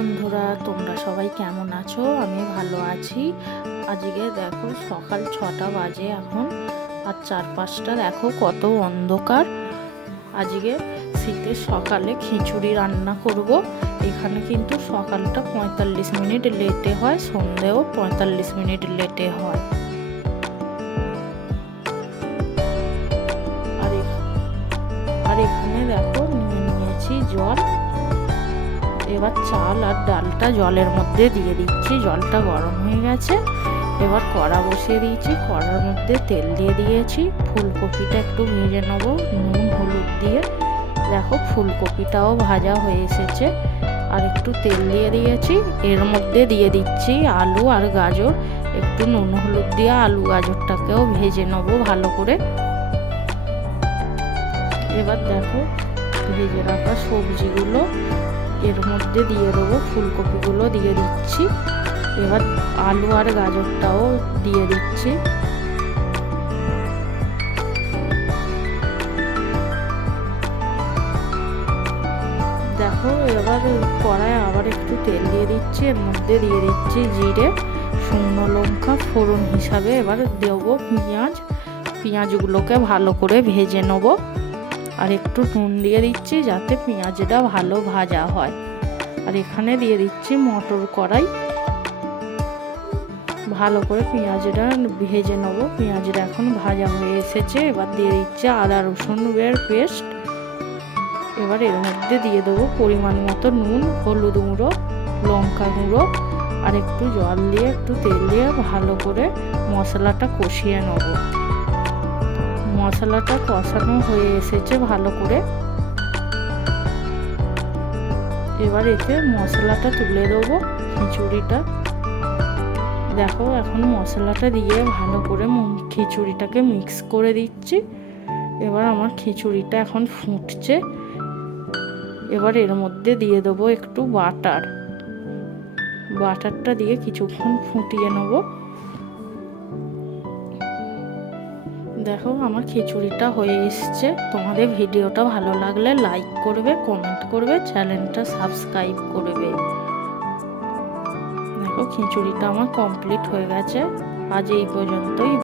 বন্ধুরা, তোমরা সবাই কেমন আছো? আমি ভালো আছি। আজকে দেখো সকাল 6টা বাজে এখন, আর চারপাশটা দেখো কত অন্ধকার। আজকে শীতের সকালে খিচুড়ি রান্না করব। এখানে কিন্তু সকালটা 45 মিনিট লেটে হয়, সন্ধেও 45 মিনিট লেটে হয়। আর এখানে দেখো নিয়েছি জল। এবার চাল আর ডালটা জলের মধ্যে দিয়ে দিচ্ছি। জলটা গরম হয়ে গেছে। এবার কড়া বসিয়ে দিয়েছি, কড়ার মধ্যে তেল দিয়ে দিয়েছি। ফুলকপিটা একটু ভেজে নেব নুন হলুদ দিয়ে। দেখো ফুলকপিটাও ভাজা হয়ে এসেছে। আর একটু তেল দিয়ে দিয়েছি, এর মধ্যে দিয়ে দিচ্ছি আলু আর গাজর। একটু নুন হলুদ দিয়ে আলু গাজরটাকেও ভেজে নেব ভালো করে। এবার দেখো ভেজে রাখা সবজিগুলো এর মধ্যে দিয়ে দেবো, ফুলকপিগুলো দিয়ে দিচ্ছি। এবার আলু আর গাজরটাও দিয়ে দিচ্ছি। দেখো এবার কড়ায় আবার একটু তেল দিয়ে দিচ্ছি, এর মধ্যে দিয়ে দিচ্ছি জিরে, শুকনো লঙ্কা ফোড়ন হিসাবে। এবার দেবো পেঁয়াজগুলোকে ভালো করে ভেজে নেব। আর একটু নুন দিয়ে দিচ্ছি যাতে পেঁয়াজটা ভালো ভাজা হয়। আর এখানে দিয়ে দিচ্ছি মটর কড়াই। ভালো করে পেঁয়াজটা ভেজে নেব। পেঁয়াজটা এখন ভাজা হয়ে এসেছে। এবার দিয়ে দিচ্ছি আদা রসুনের পেস্ট। এবার এর মধ্যে দিয়ে দেবো পরিমাণ মতো নুন, হলুদ গুঁড়ো, লঙ্কা গুঁড়ো আর একটু জল দিয়ে একটু তেল দিয়ে ভালো করে মশলাটা কষিয়ে নেব। মশলাটা কষানো হয়ে এসেছে ভালো করে। এবার এতে মশলাটা তুলে দেবো খিচুড়িটা। দেখো এখন মশলাটা দিয়ে ভালো করে খিচুড়িটাকে মিক্স করে দিচ্ছি। এবার আমার খিচুড়িটা এখন ফুটছে। এবার এর মধ্যে দিয়ে দেবো একটু বাটারটা দিয়ে কিছুক্ষণ ফুটিয়ে নেব। দেখো আমার খিচুড়িটা হয়ে এসছে। তোমাদের ভিডিওটা ভালো লাগলে লাইক করবে, কমেন্ট করবে, চ্যানেলটা সাবস্ক্রাইব করবে। দেখো খিচুড়িটা আমার কমপ্লিট হয়ে গেছে। আজ এই পর্যন্তই।